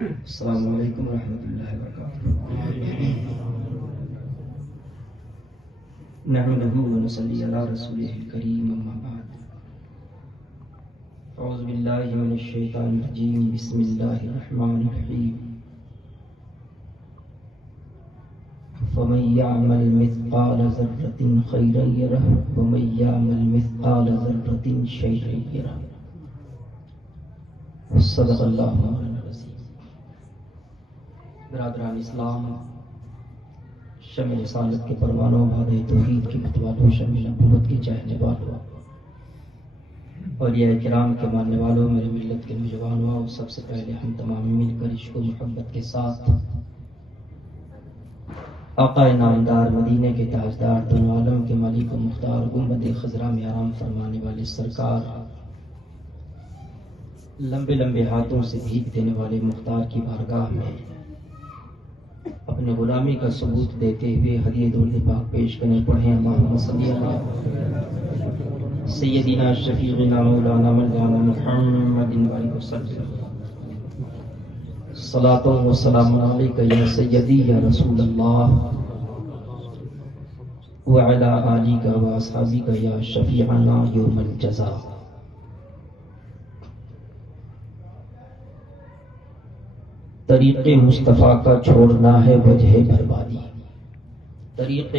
السلام علیکم ورحمۃ اللہ وبرکاتہ. نحمده ونصلي على رسوله الكريم اما بعد. اعوذ باللہ من الشیطان الرجیم. بسم اللہ الرحمن الرحیم. فمن يعمل مثقال ذرة خيرا يره ومن يعمل مثقال ذرة شرا يره. صدق اللہ مولانا العظیم. برادران اسلام، شمع رسالت کے پروانوں، بادِ توحید کے متوالوں، شمع نبوت کے چاہنے والوں، اولیاء کرام کے ماننے والوں، میرے ملت کے نوجوانوں، سب سے پہلے ہم تمام مل کر عشق و محبت کے ساتھ آقا نامدار، مدینے کے تاجدار، دونوں عالم کے مالک و مختار، گنبد خضرا میں آرام فرمانے والے سرکار، لمبے لمبے ہاتھوں سے بھیک دینے والے مختار کی بارگاہ میں اپنے غلامی کا ثبوت دیتے ہوئے ہدیہ درود پاک پیش کرنے پڑھیں. اللہم صلی علی سیدنا شفیعنا مولانا مولانا محمد وعلیہ وسلم. صلاۃ و سلام علیک یا سیدی یا رسول اللہ وعلی آلک و اصحابک یا شفیعنا یوم الجزا. طریق مصطفیٰ کا چھوڑنا ہے وجہ بربادی. طریق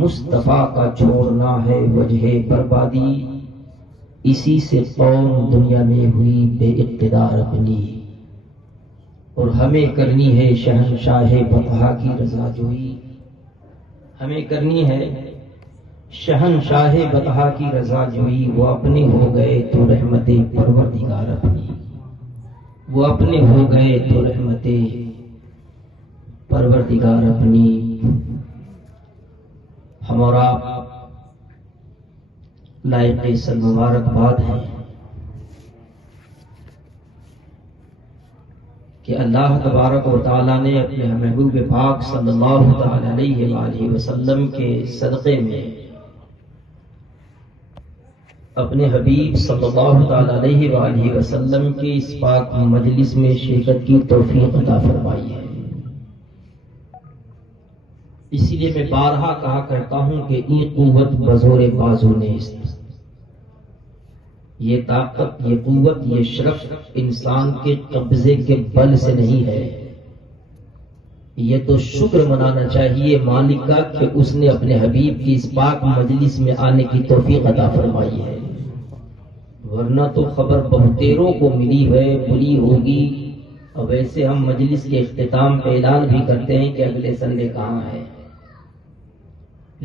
مصطفیٰ کا چھوڑنا ہے وجہ بربادی. اسی سے قوم دنیا میں ہوئی بے اقتدار اپنی، اور ہمیں کرنی ہے شہنشاہ بطحا کی رضا جوئی. ہمیں کرنی ہے شہنشاہ بطحا کی رضا جوئی. وہ اپنے ہو گئے تو رحمت پروردگار اپنی، وہ اپنے ہو گئے تو رحمت پروردگار اپنی. ہم اور آپ لائق سب مبارکباد ہیں کہ اللہ تبارک و تعالیٰ نے اپنے محبوب پاک صلی اللہ علیہ وآلہ وسلم کے صدقے میں اپنے حبیب صلی اللہ علیہ وآلہ وسلم کی اس پاک مجلس میں شرکت کی توفیق عطا فرمائی ہے. اسی لیے میں بارہا کہا کرتا ہوں کہ یہ قوت بزور بازو نیست. یہ طاقت، یہ قوت، یہ شرف انسان کے قبضے کے بل سے نہیں ہے. یہ تو شکر منانا چاہیے مالک کا کہ اس نے اپنے حبیب کی اس پاک مجلس میں آنے کی توفیق عطا فرمائی ہے. ورنہ تو خبر بہتیروں کو ملی ہے، بری ہوگی. اور ویسے ہم مجلس کے اختتام پہ اعلان بھی کرتے ہیں کہ اگلے سنڈے کہاں ہے،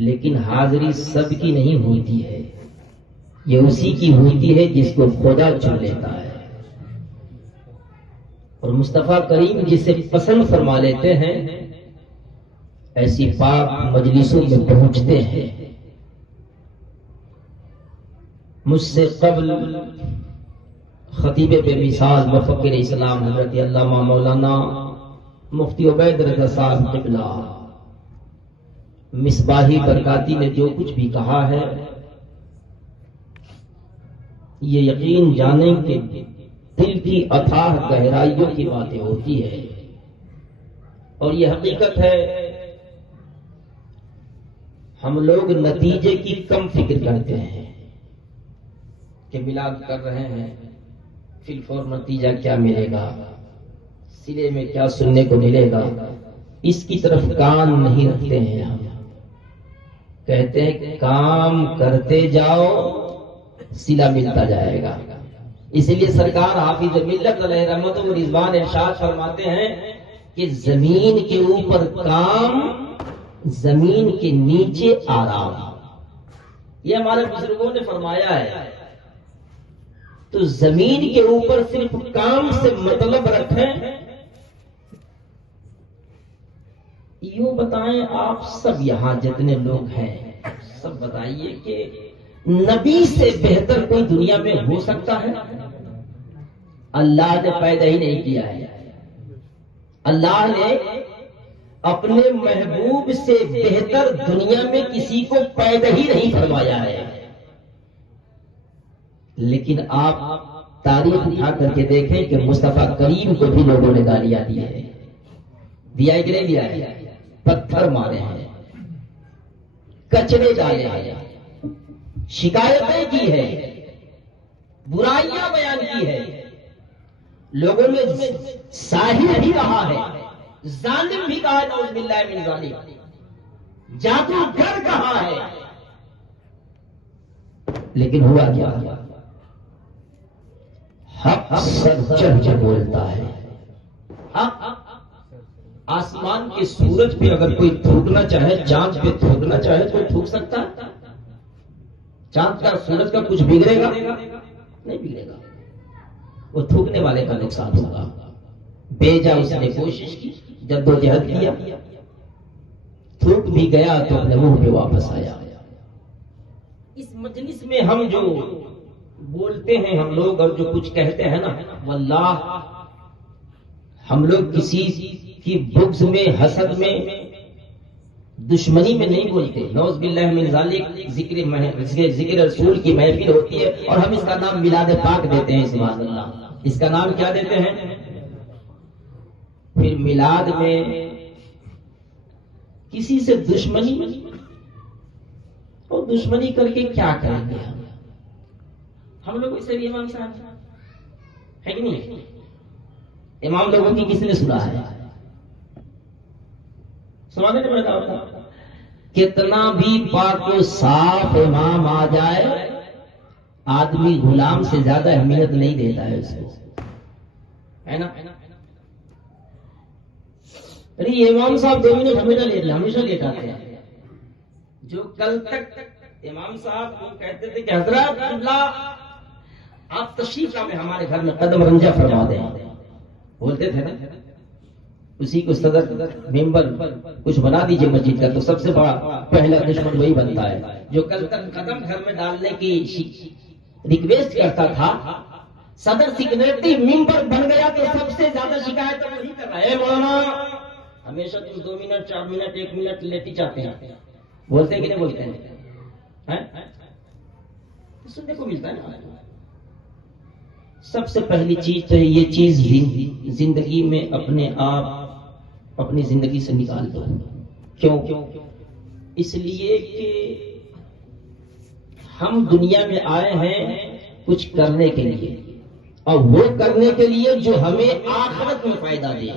لیکن حاضری سب کی نہیں ہوتی ہے. یہ اسی کی ہوتی ہے جس کو خدا چن لیتا ہے، اور مصطفیٰ کریم جسے پسند فرما لیتے ہیں ایسی پاک مجلسوں میں پہنچتے ہیں. مجھ سے قبل خطیب بے مثال مفکر اسلام حضرت علامہ مولانا مفتی عبید رضا صاحب قبلہ مصباحی برکاتی نے جو کچھ بھی کہا ہے، یہ یقین جانیں کہ دل کی اتھاہ گہرائیوں کی باتیں ہوتی ہے. اور یہ حقیقت ہے، ہم لوگ نتیجے کی کم فکر کرتے ہیں کہ میلاد کر رہے ہیں، فی الفور نتیجہ کیا ملے گا، سلے میں کیا سننے کو ملے گا. اس کی طرف کان نہیں رکھتے ہیں. ہم کہتے ہیں کام کرتے جاؤ، سلا ملتا جائے گا. اس لیے سرکار حافظ ملت علیہ رحمت و رضوان ارشاد فرماتے ہیں کہ زمین کے اوپر کام، زمین کے نیچے آرام. یہ ہمارے بزرگوں نے فرمایا ہے. تو زمین کے اوپر صرف کام سے مطلب رکھیں. یوں بتائیں آپ سب یہاں جتنے لوگ ہیں، سب بتائیے کہ نبی سے بہتر کوئی دنیا میں ہو سکتا ہے؟ اللہ نے پیدا ہی نہیں کیا ہے. اللہ نے اپنے محبوب سے بہتر دنیا میں کسی کو پیدا ہی نہیں فرمایا ہے. لیکن آپ تاریخ اٹھا کر کے دیکھیں کہ مصطفیٰ کریم کو بھی لوگوں نے گالیاں دی ہے، دیا ہے کہ نہیں دیا ہے؟ پتھر مارے ہیں، کچرے ڈالے ہیں، شکایتیں کی ہے، برائیاں بیان کی ہے، لوگوں نے ساحر بھی کہا ہے، ظالم بھی کہا ہے، نعوذ باللہ من ظالم، جادوگر کہا ہے، لیکن ہوا کیا؟ حق سر چڑھ کے بولتا ہے۔ حق آسمان کے سورج پہ اگر کوئی تھوکنا چاہے، چاند پہ تھوکنا چاہے تو تھوک سکتا ہے؟ چاند کا سورج کا کچھ بگڑے گا؟ نہیں بگڑے گا، وہ تھوکنے والے کا نقصان ہوگا۔ بیجا اس نے کوشش کی، جدوجہد کیا، تھوک بھی گیا تو اپنے منہ پہ واپس آیا۔ اس مجلس میں ہم جو بولتے ہیں ہم لوگ اور جو کچھ کہتے ہیں نا، واللہ ہم لوگ کسی کی بغض میں، حسد میں، دشمنی میں نہیں بولتے، نعوذ باللہ من ذالک، ذکر رسول کی محفل ہوتی ہے اور ہم اس کا نام میلاد پاک دیتے ہیں، سبحان اللہ، اس کا نام کیا دیتے ہیں؟ پھر میلاد میں کسی سے دشمنی، اور دشمنی کر کے کیا کریں گے ہم لوگ؟ اس سے بھی امام صاحب ہے کہ نہیں؟ امام لوگوں کی کس نے سنا ہے؟ سمانے نے بتا ہوتا کتنا بھی پاک و صاف امام آ جائے، آدمی غلام سے زیادہ اہمیت نہیں دیتا ہے اس کو، ہے نا؟ ارے امام صاحب 2 منٹ ہمیشہ لیٹ آتے ہیں۔ جو کل تک امام صاحب کو کہتے تھے کہ حضرت اللہ آپ تشریف لائیں ہمارے گھر میں، قدم رنجہ فرما دیں، بولتے تھے نا، اسی کو صدر ممبر کچھ بنا دیجئے مسجد کا، تو سب سے بڑا پہلا دشمن وہی بنتا ہے۔ جو کل تک قدم گھر میں ڈالنے کی ریکویسٹ کرتا تھا، صدر سیکریٹری ممبر بن گیا تو سب سے زیادہ شکایت وہی کر رہا ہے، مولانا ہمیشہ تم 2 منٹ 4 منٹ 1 منٹ لیٹ چاہتے ہیں، بولتے ہیں کہ نہیں بولتے ہیں؟ سننے کو ملتا ہے نا۔ سب سے پہلی چیز تو یہ چیز زندگی میں اپنے آپ اپنی زندگی سے نکال دو۔ کیوں؟ اس لیے کہ ہم دنیا میں آئے ہیں کچھ کرنے کے لیے، اور وہ کرنے کے لیے جو ہمیں آخرت میں فائدہ دے،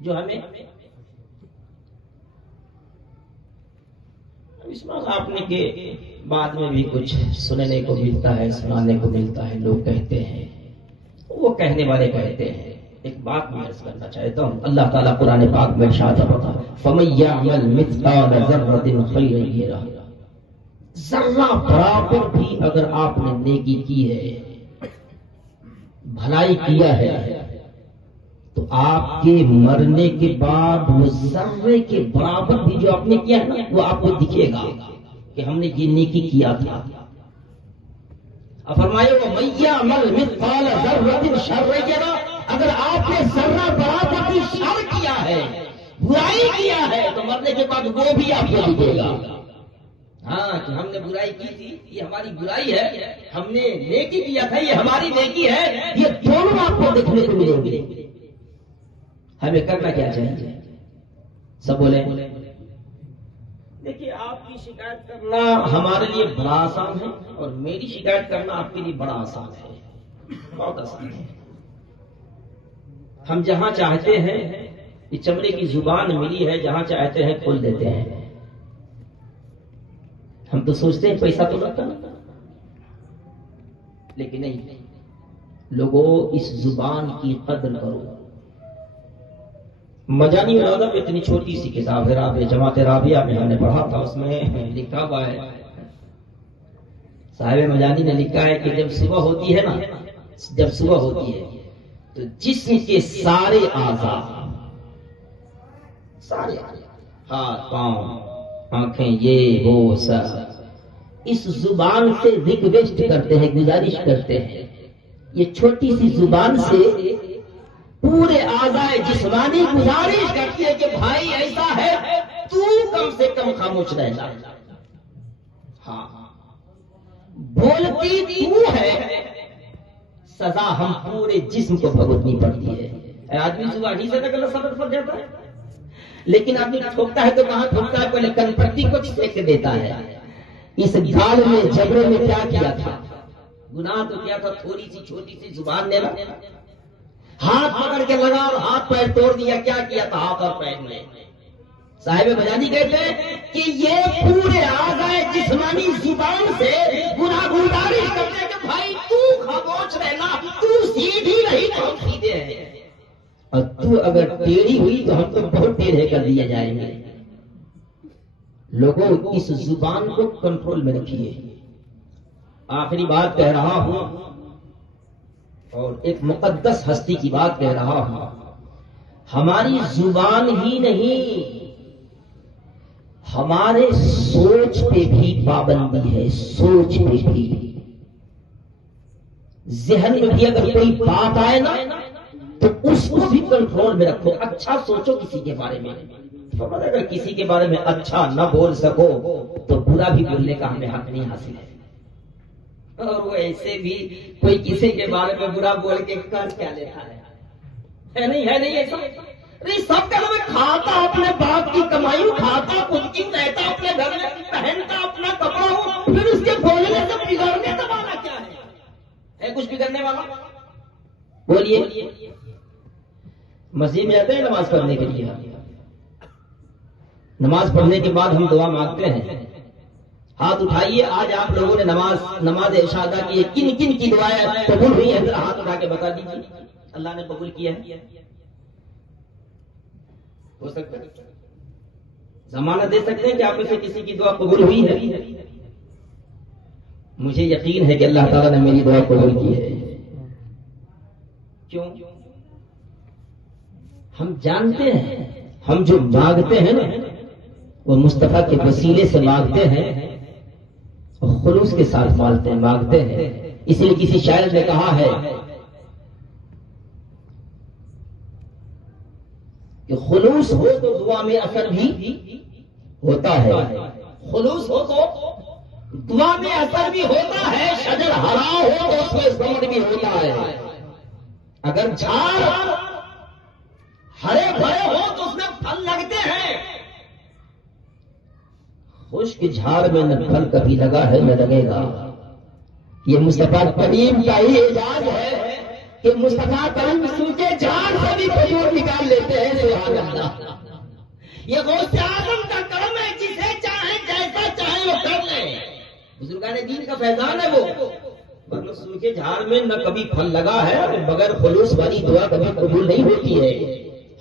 جو ہمیں اس بات آپ نے کہ بعد میں بھی کچھ سننے کو ملتا ہے، سنانے کو ملتا ہے، لوگ کہتے ہیں، وہ کہنے والے کہتے ہیں۔ ایک بات میں عرض کرنا چاہتا ہوں، اللہ تعالیٰ قرآن پاک میں ارشاد فرماتا ہے فَمَن يَعْمَلْ مِثْقَالَ ذَرَّةٍ خَيْرًا يَرَهُ، ذرہ برابر بھی اگر آپ نے نیکی کی ہے، بھلائی کیا ہے، تو آپ کے مرنے کے بعد وہ ذرے کے برابر بھی جو آپ نے کیا ہے نا، وہ آپ کو دکھے گا کہ ہم نے یہ نیکی کیا تھا۔ اب فرمائے وَمَن يَعْمَلْ مِثْقَالَ ذَرَّةٍ شَرًّا يَرَهُ، اگر آپ نے ذرہ برابر بھی شر کیا ہے، برائی کیا ہے، تو مرنے کے بعد وہ بھی آپ کو دکھے گا۔ ہاں کہ ہم نے برائی کی تھی، یہ ہماری برائی ہے، ہم نے نیکی کیا تھا، یہ ہماری نیکی ہے، یہ دونوں آپ کو دیکھنے کو ملیں گے۔ ہمیں کرنا کیا چاہیے؟ سب بولے۔ دیکھیے آپ کی شکایت کرنا ہمارے لیے بڑا آسان ہے، اور میری شکایت کرنا آپ کے لیے بڑا آسان ہے، بہت آسان ہے۔ ہم جہاں چاہتے ہیں، یہ چمڑے کی زبان ملی ہے، جہاں چاہتے ہیں کھول دیتے ہیں۔ ہم تو سوچتے ہیں پیسہ تو لگتا، لیکن نہیں، لوگوں اس زبان کی قدر کرو۔ مجانی ارادہ میں اتنی چھوٹی سی کتاب ہے، رابعہ جماعت رابعہ میں ہم نے پڑھا تھا، اس میں لکھا ہوا ہے، صاحب مجانی نے لکھا ہے کہ جب صبح ہوتی ہے نا، جب صبح ہوتی ہے تو جسم کے سارے اعضاء، سارے ہاتھ پاؤں آنکھیں یہ وہ سب اس زبان سے ریکویسٹ کرتے ہیں، گزارش کرتے ہیں، یہ چھوٹی سی زبان سے پورے اعضائے جسمانی گزارش کرتی ہے کہ بھائی ایسا ہے تو کم سے کم خاموش رہنا۔ ہاں بولتی تو ہے، سزا ہم پورے جسم کو بھگتنی پڑتی ہے۔ آدمی زبانی سے نقل سبق پڑ جاتا ہے، لیکن آدمی ٹھوکتا ہے تو کہاں ٹھوکتا ہے؟ پہلے کن پٹی کو چھینک دیتا ہے۔ اس گھاڑ میں جبرے میں کیا کیا تھا؟ گناہ تو کیا تھا؟ تھوڑی سی چھوٹی سی زبان نے ہاتھ پکڑ کے لگا اور ہاتھ پیر توڑ دیا۔ کیا کیا تھا ہاتھ اور پیر میں؟ صاحب بجانی کہتے ہیں کہ یہ پورے آ گئے جسمانی زبان سے گناہ گزاری کرتے کہ بھائی تو خاموش رہنا، تو سیدھی رہی تو ہم سیدھے ہیں، اور تو اگر ٹیڑھی ہوئی تو ہم تو بہت ٹیڑھے کر دیے جائیں گے۔ لوگوں اس زبان کو کنٹرول میں رکھیے۔ آخری بات کہہ رہا ہوں اور ایک مقدس ہستی کی بات کہہ رہا ہوں۔ ہماری زبان ہی نہیں، ہمارے سوچ پہ بھی پابندی ہے، سوچ پہ بھی۔ ذہن میں بھی اگر کوئی بات آئے نا تو اس کو بھی کنٹرول میں رکھو۔ اچھا سوچو کسی کے بارے میں، اگر کسی کے بارے میں اچھا نہ بول سکو تو برا بھی بولنے کا ہمیں حق نہیں حاصل ہے۔ اور وہ ایسے بھی کوئی کسی کے بارے میں برا بول کے کر کیا لیتا ہے نہیں ایسا؟ سب کا میں کھاتا اپنے باپ کی کمائی، کھاتا خود کی، رہتا اپنے گھر میں، پہنتا اپنا کپڑا ہو، پھر اس کے بولنے سے بگڑنے کا والا کیا ہے کچھ بگڑنے والا؟ بولیے۔ مسجد میں جاتے ہیں نماز پڑھنے کے لیے، نماز پڑھنے کے بعد ہم دعا مانگتے ہیں۔ ہاتھ اٹھائیے، آج آپ لوگوں نے نماز عشاء ادا کی ہے، کن کن کی دعائیں قبول ہوئی ہے؟ ہاتھ اٹھا کے بتا دیجیے۔ اللہ نے قبول کیا ہے؟ ہو سکتا ہے ضمانت دے سکتے ہیں کہ آپ میں سے کسی کی دعا قبول ہوئی ہے؟ مجھے یقین ہے کہ اللہ تعالیٰ نے میری دعا قبول کی ہے۔ کیوں؟ ہم جانتے ہیں ہم جو مانگتے ہیں نا وہ مصطفیٰ کے وسیلے سے مانگتے ہیں، اور خلوص کے ساتھ مانگتے ہیں۔ اس لیے کسی شاعر نے کہا ہے کہ خلوص ہو تو دعا میں اثر بھی ہوتا ہے، خلوص ہو تو دعا میں اثر بھی ہوتا ہے، شجر ہرا ہو تو اس میں ثمر بھی ہوتا ہے۔ اگر جھاڑ ہرے بھرے ہو تو اس میں پھل لگتے ہیں، خشک جھاڑ میں نہ پھل کبھی لگا ہے نہ لگے گا۔ یہ مصطفیٰ کریم کا ہی اعجاز ہے کہ مصطفیٰ کریم سوچے جھاڑ سے بھی کھجور نکال لیتے ہیں۔ سبحان اللہ، یہ غوث اعظم کا کرم ہے، جسے چاہیں جیسا چاہیں وہ کر لیں۔ بزرگان دین کا فیضان ہے وہ، ورنہ سوکھے جھاڑ میں نہ کبھی پھل لگا ہے، اور بغیر خلوص والی دعا کبھی قبول نہیں ہوتی ہے۔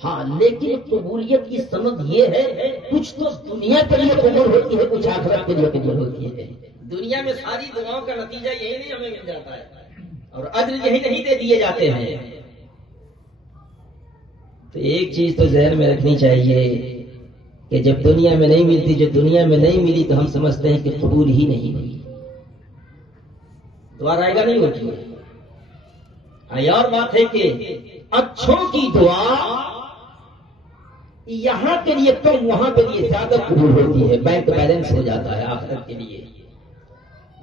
ہاں، لیکن قبولیت کی سند یہ ہے کچھ تو دنیا کے لیے قبول ہوتی ہے، کچھ آخرت کے لیے قبول ہوتی ہے۔ دنیا میں ساری دعاؤں کا نتیجہ یہی نہیں ہمیں مل جاتا ہے، اور اجر یہی نہیں دے دیے جاتے ہیں۔ تو ایک چیز تو ذہن میں رکھنی چاہیے کہ جب دنیا میں نہیں ملتی، جو دنیا میں نہیں ملی تو ہم سمجھتے ہیں کہ قبول ہی نہیں ہوئی، دعا رائے گا نہیں ہوتی ہے۔ اور بات ہے کہ اچھوں کی دعا یہاں کے لیے کم، وہاں کے لیے زیادہ قبول ہوتی ہے، بینک بیلنس ہو جاتا ہے آخرت کے لیے۔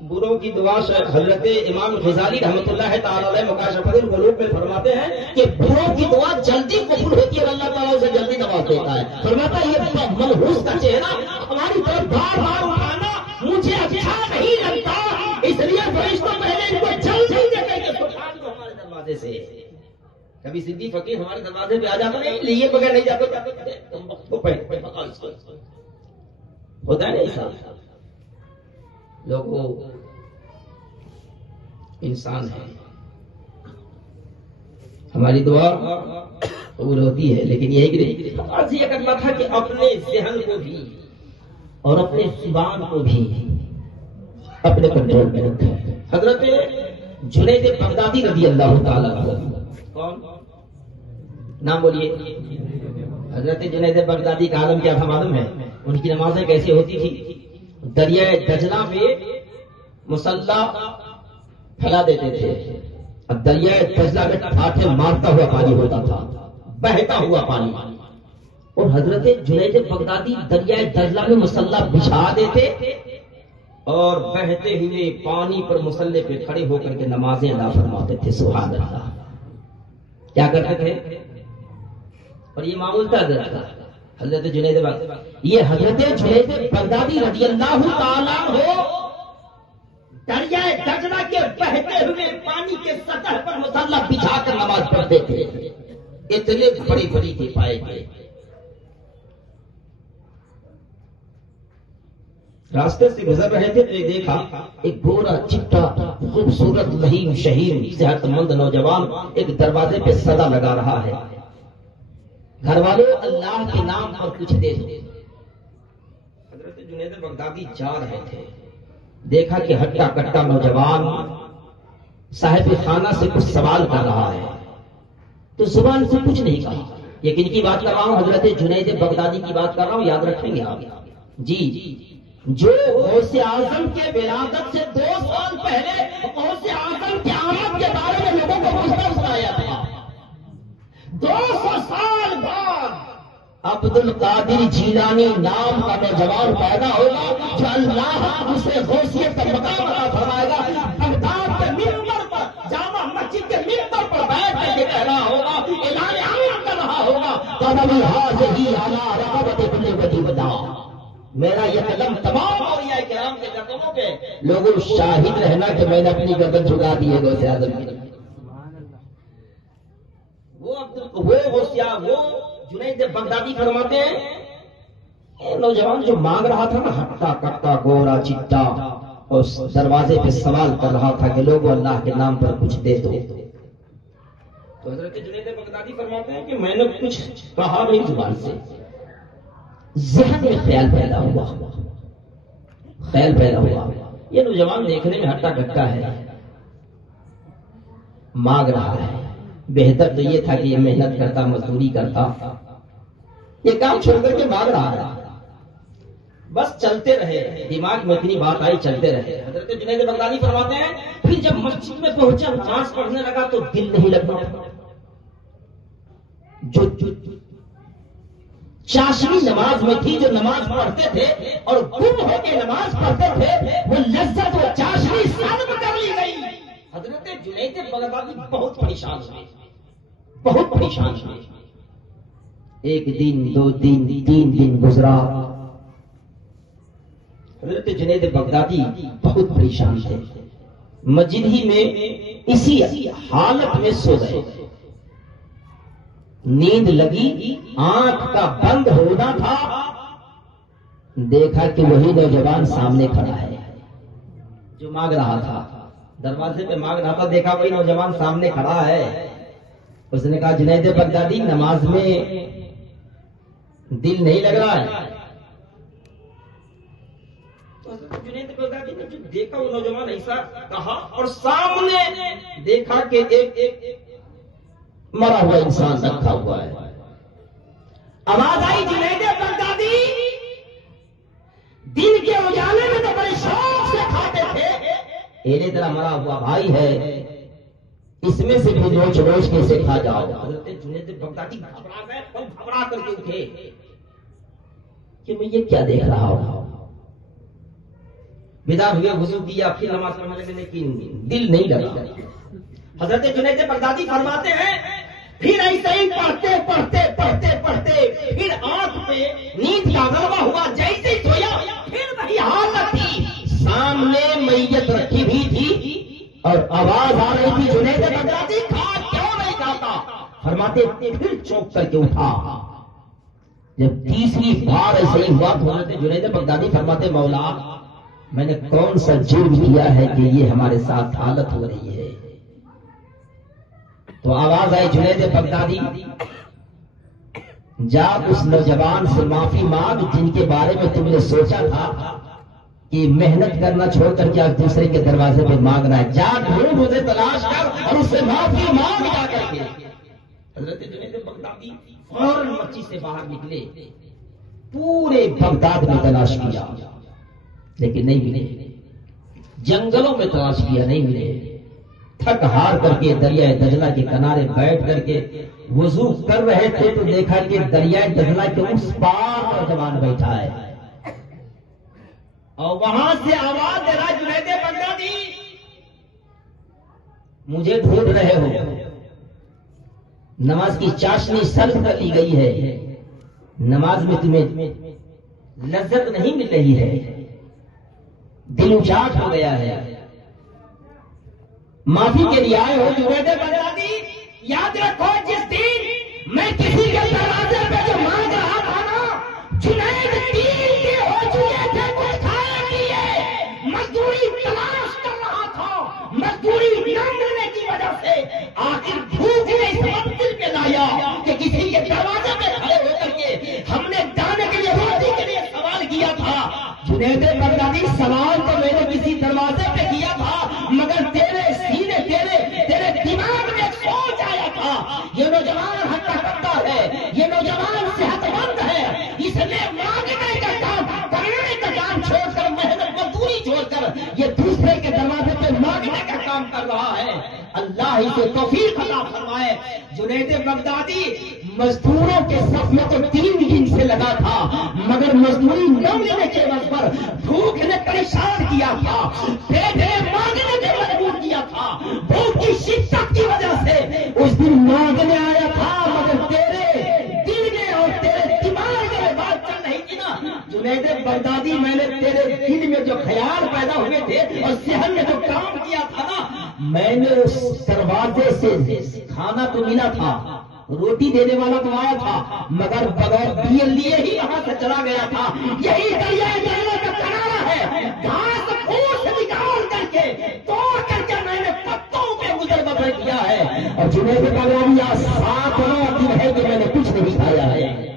بروں کی دعا حضرت امام غزالی رحمۃ اللہ تعالی علیہ مکاشفۃ القلوب میں فرماتے ہیں کہ بروں کی دعا جلدی قبول ہوتی ہے، اللہ تعالیٰ اسے جلدی نواز دیتا ہے۔ فرماتا ہے یہ منحوس کا چہرہ ہماری طرف بار بار اٹھانا مجھے اچھا نہیں لگتا، اس لیے فرشتوں پہلے ان کو جلدی دیتے کہ سبحان کو ہمارے دروازے سے۔ کبھی صدیق فقیر ہمارے دروازے پہ آ جاتا نہیں، لیے بغیر نہیں جاتے، ہوتا ہے ایسا۔ لوگوں انسان ہے، ہماری دعا قبول ہوتی ہے، لیکن یہی کہ عرض یہ کرنا تھا کہ اپنے ذہن کو بھی اور اپنے زبان کو بھی اپنے کنٹرول میں رکھیں۔ حضرت جنید بغدادی رضی اللہ تعالیٰ عنہ، کون نام بولیے؟ حضرت جنید بغدادی کا عالم کیا تھا معلوم ہے؟ ان کی نمازیں کیسی ہوتی تھی؟ دریائے دجلہ میں مصلی پھیلا دیتے تھے، اب دریائے دجلہ میں ٹھاٹھے مارتا ہوا پانی ہوتا تھا، بہتا ہوا پانی، اور حضرت جنید بغدادی دریائے دجلہ میں مصلی بچھا دیتے اور بہتے ہوئے پانی پر مصلی پہ کھڑے ہو کر کے نمازیں ادا فرماتے تھے. سبحان اللہ. کیا کرتے تھے؟ اور یہ معمول تھا حضرت جنید بغدادی. یہ حضرت جنید بغدادی رضی اللہ تعالیٰ عنہ دریائے دجلہ کے بہتے ہوئے پانی کے سطح پر مصلی بچھا کر نماز پڑھتے تھے. اتنے بڑی بڑی تھے پائے گئے. راستے سے گزر رہے تھے تو دیکھا ایک گورا چٹا خوبصورت لہیم شہیم صحت مند نوجوان ایک دروازے پہ صدا لگا رہا ہے. گھر والوں اللہ کے نام پر کچھ دے دو. حضرت جنید بغدادی جا رہے تھے. دیکھا کہ ہٹا کٹا نوجوان صاحب خانہ سے کچھ سوال کر رہا ہے تو زبان سے کچھ نہیں کہا. یہ کن کی بات کر رہا ہوں؟ حضرت جنید بغدادی کی بات کر رہا ہوں. یاد رکھیں گے آپ. جی جو غوث اعظم کے ولادت سے 2 سال پہلے غوث اعظم کی آمد کے بارے میں لوگوں کو پوچھنا سنایا تھا. 200 سال بعد عبد القادر جیلانی نام کا نوجوان پیدا ہوگا جو اللہ اسے غوثیت کا مقام عطا فرمائے گا. بغداد کے منبر پر جامع مسجد کے منبر پر بیٹھ کر کے کہہ رہا ہوگا، اعلان عام کر رہا ہوگا، قدم ہی علی رقبت کل ولی ودا. میرا یہ قدم تمام اولیاء کرام کے قدموں پہ. لوگوں شاہد رہنا کہ میں نے اپنی گردن جھکا دی ہے غوث اعظم کی. وہ جنید بغدادی فرماتے ہیں نوجوان جو مانگ رہا تھا نا، ہٹا کٹا گورا چٹا، اس دروازے پہ سوال کر رہا تھا کہ لوگوں اللہ کے نام پر کچھ دے دو. تو حضرت جنید بغدادی فرماتے ہیں کہ میں نے کچھ کہا نہیں زبان سے، ذہن میں خیال پیدا ہوا. یہ نوجوان دیکھنے میں ہٹا کٹا ہے، مانگ رہا ہے. بہتر تو یہ تھا کہ یہ محنت کرتا، مزدوری کرتا. یہ کام چھوڑ کر کے مانگ رہا ہے. بس چلتے رہے، دماغ میں اتنی بات آئی، چلتے رہے. حضرت جنید بغدادی فرماتے ہیں پھر جب مسجد میں پہنچا، نماز پڑھنے لگا تو دل نہیں لگتا. جو چاشنی نماز میں تھی، جو نماز پڑھتے تھے اور گم ہو کے نماز پڑھتے تھے، وہ لذت و چاشنی سلب کر لی گئی. حضرت جنید بغدادی بہت پریشان ہوئے. ایک دن، 2 دن، 3 دن گزرا. حضرت جنید بغدادی بہت پریشان تھے. مسجد ہی میں اسی حالت میں سو گئے. نیند لگی، آنکھ کا بند ہونا تھا. دیکھا کہ وہی نوجوان سامنے کھڑا ہے جو مانگ رہا تھا. دروازے پہ مانگ رہا تھا، دیکھا وہی نوجوان سامنے کھڑا ہے. اس نے کہا جنید بغدادی نماز میں دل نہیں لگ رہا ہے. جنید بغدادی نے جو دیکھا وہ نوجوان ایسا کہا اور سامنے دیکھا کہ ایک مرا ہوا انسان رکھا ہوا ہے. آواز آئی جنید بغدادی دن کے اجالے میں تو بڑے شوق سے کھاتے تھے، اینے طرح مرا ہوا بھائی ہے، اس میں سے بھی نوچ نوچ کے اسے کھا جاؤ. حضرت جنید بغدادی گھبرا گئے، گھبرا کر کے اٹھے کہ میں یہ کیا دیکھ رہا ہوں. بیدار ہوئے، وضو کیا، پھر نماز پڑھنے لگے، لیکن دل نہیں لگا. حضرت جنید بغدادی فرماتے ہیں پھر ایسے ہی پڑھتے پھر آنکھ پہ نیند کا غلبہ ہوا. جیسے ہی سویا پھر وہی حالت تھی. سامنے میت رکھی بھی تھی اور آواز آ رہی تھی جنید بغدادی کھا کیوں نہیں کھاتا. فرماتے پھر چونک کر کے اٹھا. جب تیسری بار ایسے ہی ہوا تو حضرت جنید بغدادی فرماتے مولا میں نے کون سا جرم کیا ہے کہ یہ ہمارے ساتھ حالت ہو رہی ہے. تو آواز آئی جنید بغدادی جا اس نوجوان سے معافی مانگ جن کے بارے میں تم نے سوچا تھا کہ محنت کرنا چھوڑ کر کے آپ دوسرے کے دروازے پہ مانگنا ہے. جا ڈھونڈ اسے تلاش کر اور اس سے معافی مانگ جا کر کے. حضرت جنید بغدادی فوراً مسجد سے باہر نکلے، پورے بغداد میں تلاش کیا لیکن نہیں ملے. جنگلوں میں تلاش کیا، نہیں ملے. تھک ہار کر کے دریائے دجلہ کے کنارے بیٹھ کر کے وضو کر رہے تھے تو دیکھا کہ دریائے دجلہ کے اس پار نوجوان بیٹھا ہے. اور وہاں سے آواز دے رہا جنید بغدادی مجھے ڈھونڈ رہے ہو، نماز کی چاشنی صرف کر لی گئی ہے، نماز میں تمہیں لذت نہیں مل رہی ہے، دل اچاٹ ہو گیا ہے، معافی کے لیے آئے ہو جنید بغدادی؟ یاد رکھو جس دن میں کسی کے دروازے پہ جو مانگ رہا تھا نا، جنید 3 دن ہو چکے تھے کچھ کھایا نہیں، مزدوری تلاش کر رہا تھا، مزدوری نہ ملنے کی وجہ سے آخر بھوک نے اس وقت دل پہ لایا کہ کسی کے دروازے پہ کھڑے ہو کر کے ہم نے دانے کے لیے روٹی کے لیے سوال کیا تھا۔ جنید بغدادی سوال تو میں نے کسی دروازے پہ کیا تھا، مگر تیرے سینے تیرے دماغ میں سوچ آیا تھا یہ نوجوان ہٹا کٹا ہے، یہ نوجوان صحت مند ہے، اس نے مانگنے کا کام کرنے کا کام چھوڑ کر، محنت مزدوری چھوڑ کر یہ دوسرے کے دروازے پہ مانگنے کا کام کر رہا ہے۔ اللہ اسے توفیق عطا فرمائے۔ جنید بغدادی مزدوروں کے صف میں تو 3 دن سے لگا تھا، مگر مزدوری نہ ملنے کے وقت پر بھوک نے پریشان کیا تھا، پیٹے مانگنے کے مجبور کیا تھا، بھوک کی شدت کی وجہ سے اس دن مانگنے آیا تھا، مگر تیرے دل میں اور تیرے دماغ میں بات چل رہی تھی نا جنید بغدادی، میں نے تیرے دل میں جو خیال پیدا ہوئے تھے اور ذہن میں جو کام کیا تھا نا، میں نے اس دروازے سے کھانا تو ملا تھا، روٹی دینے والا تو آیا تھا، مگر بغیر دیے لیے ہی وہاں سے چلا گیا تھا۔ یہی دریائے جہنم کا کنارہ ہے، گھاس پھوس نکال کر کے توڑ کر کے میں نے پتوں پہ گزر بسر کیا ہے، اور جنید بغدادی آج 7 دن ہے کہ میں نے کچھ نہیں کھایا ہے،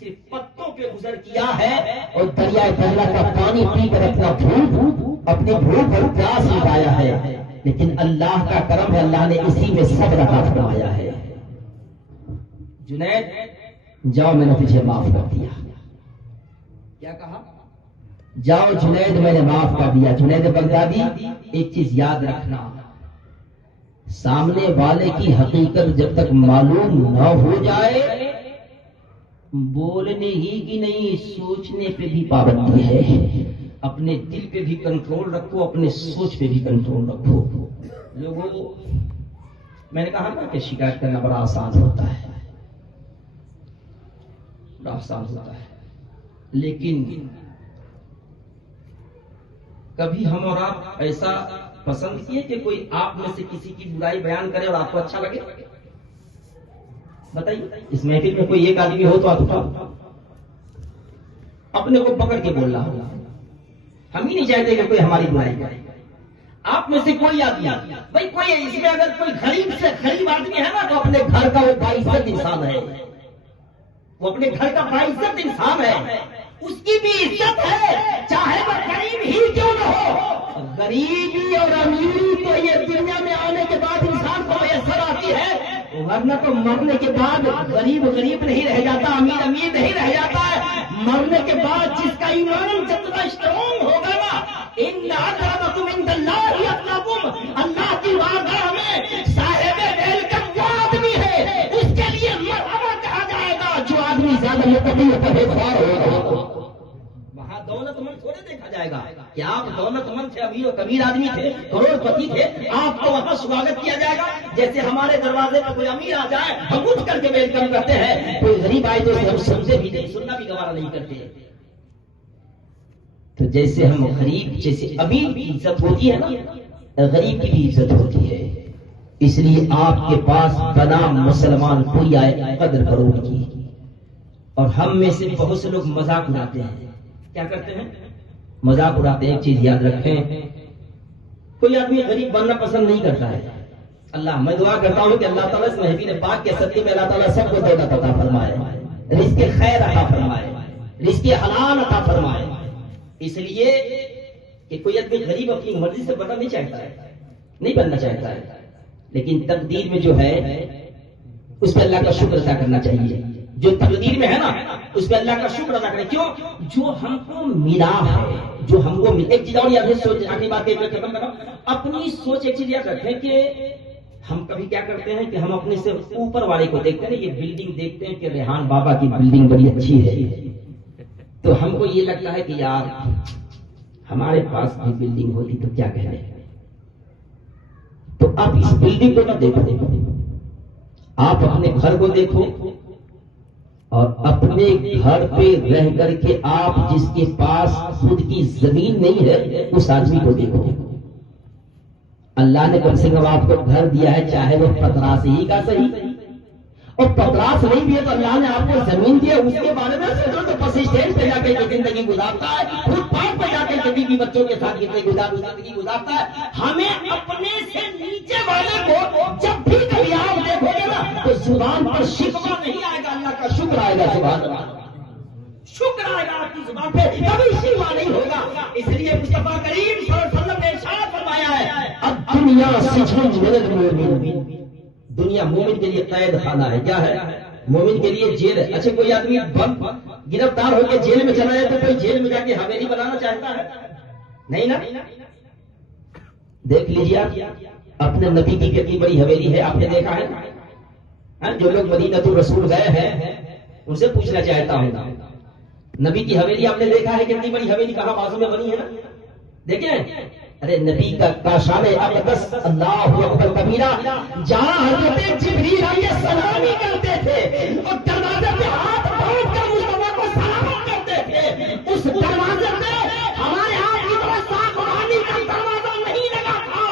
صرف پتوں پہ گزر کیا ہے، اور دریائے جہنم کا پانی پی کر اپنی بھوک اور پیاس مٹایا ہے۔ لیکن اللہ کا کرم ہے، اللہ نے اسی میں صبر عطا فرمایا ہے۔ جنید جاؤ میں نے تجھے معاف کر دیا۔ کیا کہا؟ جاؤ جنید میں نے معاف کر دیا۔ جنید بغدادی ایک چیز یاد رکھنا، سامنے والے کی حقیقت جب تک معلوم نہ ہو جائے، بولنے ہی کی نہیں سوچنے پہ بھی پابندی ہے۔ اپنے دل پہ بھی کنٹرول رکھو، اپنے سوچ پہ بھی کنٹرول رکھو۔ لوگوں میں نے کہا نا کہ شکایت کرنا بڑا آسان ہوتا ہے، بڑا آسان ہوتا ہے، لیکن کبھی ہم اور آپ ایسا پسند کیے کہ کوئی آپ میں سے کسی کی برائی بیان کرے اور آپ کو اچھا لگے؟ بتائیے، اس محفل میں کوئی ایک آدمی ہو تو آپ اپنے کو پکڑ کے بول رہا ہوگا، ہم ہی نہیں چاہتے کہ کوئی ہماری برائی کرے۔ آپ میں سے کوئی آدمی بھائی کوئی اس میں اگر کوئی غریب سے غریب آدمی ہے نا، تو اپنے گھر کا وہ باعزت انسان ہے، وہ اپنے گھر کا باعزت انسان ہے، اس کی بھی عزت ہے، چاہے وہ غریب ہی کیوں نہ ہو۔ غریبی اور امیری تو یہ دنیا میں آنے کے بعد انسان کو میسر آتی ہے، ورنہ تو مرنے کے بعد غریب غریب نہیں رہ جاتا، امیر امیر نہیں رہ جاتا ہے۔ مرنے کے بعد جس کا ایمان جتنا اسٹرانگ ہوگا نا، ان اکرمکم عند اللہ اتقاکم، اللہ کی بارگاہ میں صاحب ویلکم وہ آدمی ہے، اس کے لیے مرحبا کہا جائے گا جو آدمی زیادہ متقی و پرہیزگار ہوگا۔ وہاں دولت مند تھوڑے دیکھا جائے گا کہ آپ دولت مند تھے، امیر و کبیر آدمی تھے، کروڑ پتی تھے، آپ کو وہاں سواگت کیا جائے گا جیسے ہمارے دروازے پہ کوئی امیر آ جائے ہم اٹھ کر کے ویلکم کرتے ہیں، کوئی غریب آئے تو ہم سمجھے بھی نہیں، سننا بھی گوارا نہیں کرتے۔ تو جیسے ہم غریب، جیسے امیر کی عزت ہوتی ہے نا، غریب کی بھی عزت ہوتی ہے۔ اس لیے آپ کے پاس بنا مسلمان کوئی آئے قدر کرو کی، اور ہم میں سے بہت سے لوگ مذاق اڑاتے ہیں۔ کیا کرتے ہیں؟ مذاق اڑاتے ہیں۔ ایک چیز یاد رکھیں، کوئی آدمی غریب بننا پسند نہیں کرتا ہے۔ اللہ، میں دعا کرتا ہوں کہ اللہ تعالیٰ اس محفل پاک کے صدقے میں اللہ تعالیٰ سب کو دولت عطا فرمائے، رزق خیر عطا فرمائے، رزق حلال عطا فرمائے۔ اس لیے کہ کوئی آدمی غریب اپنی مرضی سے بننا نہیں چاہتا ہے، نہیں بننا چاہتا ہے، لیکن تقدیر میں جو ہے اس پہ اللہ کا شکر ادا کرنا چاہیے۔ جو تقدیر میں ہے نا اس پہ اللہ کا شکر ادا کریں۔ کیوں؟ جو ہم کو ملا ہے، جو ہم کو ملا۔ ایک چیز اور یاد سوچ، آخری بات ختم کرو، اپنی سوچ ایک چیز یاد رکھیں کہ ہم کبھی کیا کرتے ہیں کہ ہم اپنے سے اوپر والے کو دیکھتے ہیں، یہ بلڈنگ دیکھتے ہیں کہ ریحان بابا کی بلڈنگ بڑی اچھی ہے، تو ہم کو یہ لگتا ہے کہ یار ہمارے پاس بھی بلڈنگ ہوتی تو کیا کہنے. تو آپ اس بلڈنگ کو نہ دیکھو، آپ اپنے گھر کو دیکھو، اور اپنے گھر پہ رہ کر کے آپ جس کے پاس خود کی زمین نہیں ہے اس آدمی کو دیکھو. اللہ نے کم سے کم آپ کو گھر دیا ہے، چاہے وہ پتراس ہی کا صحیح، اور پتراس نہیں بھی ہے تو اللہ نے آپ کو زمین دیا. اس کے بارے میں سوچو تو بس اسٹینڈ پہ جا کے زندگی گزارتا ہے، فٹ پاتھ پہ جا کے کبھی بھی بچوں کے ساتھ زندگی گزارتا ہے. ہمیں اپنے سے نیچے والے کو جب بھی کبھی آپ دیکھو گے نا تو زبان پر شکوہ نہیں آئے گا، اللہ کا شکر آئے گا. سبحان اللہ، شکر آئے گا آپ کی زبان پہ، کبھی شکوہ نہیں ہوگا. اس لیے مصطفیٰ کریم صلی اللہ علیہ وسلم نے ارشاد فرمایا ہے اب دنیا سجن من المؤمن، دنیا مومن کے لیے قید خانہ ہے. کیا ہے؟ مومن کے لیے جیل ہے. اچھا کوئی آدمی گرفتار ہو کے جیل میں چلا جائے تو کوئی جیل میں جا کے حویلی بنانا چاہتا ہے؟ نہیں نا. دیکھ لیجیے آپ اپنے نبی کی کتنی بڑی حویلی ہے، آپ نے دیکھا ہے. جو لوگ مدینہ الرسول گئے ہیں ان سے پوچھنا چاہتا ہوں، نبی کی حویلی آپ نے دیکھا ہے کتنی بڑی حویلی کہاں بازو میں بنی ہے نا؟ دیکھیں، ارے نبی کا کاشان اقدس اللہ اکبر کبیرہ، جہاں حضرت جبریل علیہ السلام ہی کرتے تھے اور دروازے پہ ہاتھ باندھ کر مصطفیٰ کو سلام کرتے تھے، اس دروازے پہ ہمارے ہاتھ کی طرح ساکھوانی کا دروازہ نہیں لگا تھا.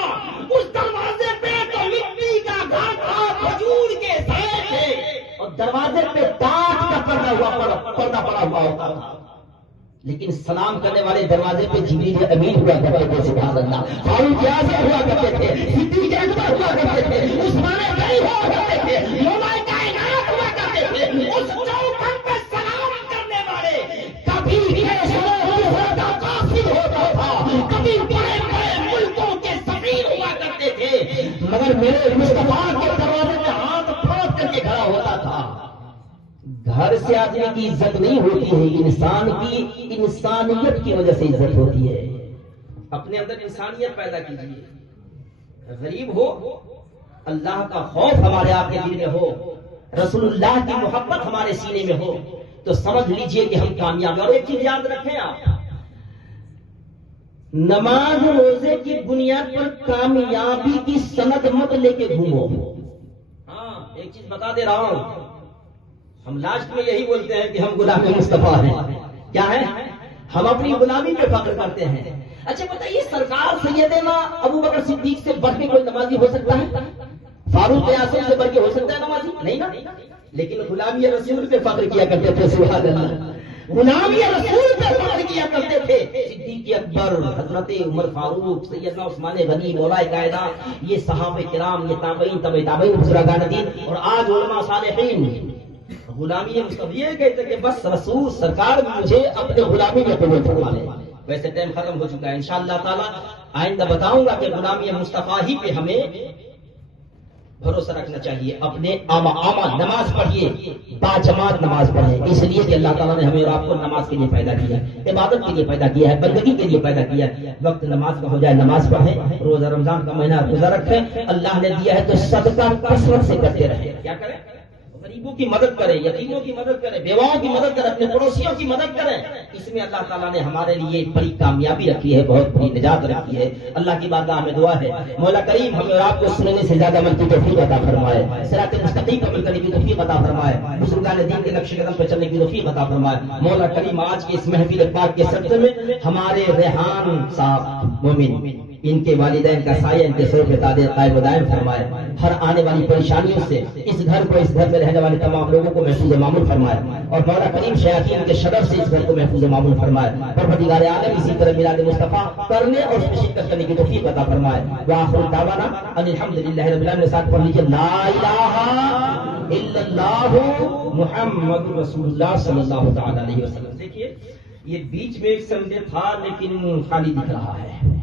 اس دروازے پہ تو مٹی کا گھر تھا، کھجور کے سائے تھے، اور دروازے پہ تاج کا پردہ پڑا ہوا ہوتا تھا. لیکن سلام کرنے والے دروازے پہ جبریل امین ہوا کرتے تھے. سبحان اللہ. فاروق اعظم ہوا کرتے تھے، صدیق اکبر ہوا کرتے تھے، عثمان غنی ہوا کرتے تھے، مولا کائنات ہوا کرتے تھے. اس چوکھٹ پہ سلام کرنے والے کبھی ہوتا قاصد ہوتا تھا، کبھی بڑے بڑے ملکوں کے سفیر ہوا کرتے تھے، مگر میرے مصطفیٰ کے دروازے پہ ہاتھ پھاڑ کر کے کھڑا ہوتا تھا. گھر سے آدمی کی عزت نہیں ہوتی ہے، انسان کی انسانیت کی وجہ سے عزت ہوتی ہے. اپنے اندر انسانیت پیدا کیجیے. غریب ہو، اللہ کا خوف ہمارے آپ کے دل میں ہو، رسول اللہ کی محبت ہمارے سینے میں ہو تو سمجھ لیجئے کہ ہم کامیاب ہیں. اور ایک چیز یاد رکھیں آپ، نماز روزے کی بنیاد پر کامیابی کی سند مت لے کے گھومو. ہاں ایک چیز بتا دے رہا ہوں، ہم لاسٹ میں یہی بولتے ہیں کہ ہم غلام مصطفیٰ ہیں. کیا ہے؟ ہم اپنی غلامی پہ فخر کرتے ہیں. اچھا بتائیے، سرکار سیدنا ابو بکر صدیق سے بڑھ کے کوئی نمازی ہو سکتا ہے؟ فاروق اعظم سے بڑھ کے ہو سکتا ہے نمازی؟ نہیں نا. لیکن غلامی رسول پہ فخر کیا کرتے تھے. سبحان اللہ. غلامی رسول پہ فخر کیا کرتے تھے. صدیق اکبر، حضرت عمر فاروق، سیدنا عثمان غنی، مولا کائنات، یہ صحابہ کرام، یہ تابعین، تبع تابعین، بزرگان دین، اور آج علماء صالحین غلامی مصطفیٰ یہ کہتے کہ بس رسول سرکار مجھے اپنے غلامی میں قبول فرما لے. ویسے ٹائم ختم ہو چکا ہے، انشاءاللہ تعالی آئندہ بتاؤں گا کہ غلامی مصطفیٰ ہی پہ ہمیں بھروسہ رکھنا چاہیے. اپنے آما نماز پڑھیے، باجماعت نماز پڑھیں، اس لیے کہ اللہ تعالیٰ نے ہمیں اور آپ کو نماز کے لیے پیدا کیا ہے، عبادت کے لیے پیدا کیا ہے، بندگی کے لیے پیدا کیا ہے. وقت نماز کا ہو جائے نماز پڑھیں، روزہ رمضان کا مہینہ روزہ رکھیں. اللہ نے دیا ہے تو صدقہ کثرت سے کرتے رہیں. کیا کریں؟ غریبوں کی مدد کریں، یتیموں کی مدد کریں، بیواؤں کی مدد کریں، اپنے پڑوسیوں کی مدد کریں. اس میں اللہ تعالیٰ نے ہمارے لیے بڑی کامیابی رکھی ہے، بہت بڑی نجات رکھی ہے. اللہ کی بارگاہ میں دعا ہے مولا کریم ہمیں اور آپ کو سننے سے زیادہ عمل کی توفیق عطا فرمائے، صراط مستقیم پر عمل کرنے کی توفیق عطا فرمائے، بزرگان دین کے نقش قدم پر چلنے کی توفیق عطا فرمائے. مولا کریم آج کے اس محفل پاک کے صدقے میں ہمارے ریحان صاحب مومن، ان کے والدین کا سایہ ان کے سر پہ قائم و دائم فرمائے. ہر آنے والی پریشانیوں سے اس گھر کو، اس گھر میں رہنے والے تمام لوگوں کو محفوظ معمول فرمائے، اور مولا کریم شیاطین کے شر سے اس گھر کو محفوظ معمول فرمائے. پروردگار عالم اسی طرح میلاد مصطفیٰ کرنے اور اس میں شرکت کرنے کی توفیق عطا فرمائے. وآخر دعوانا ان الحمدللہ رب العالمین. ساتھ پڑھ لیجیے لا الہ الا اللہ محمد رسول اللہ صلی اللہ تعالی علیہ وسلم. دیکھیے یہ بیچ میں ایک سمجھے تھا لیکن خالی دکھ رہا ہے.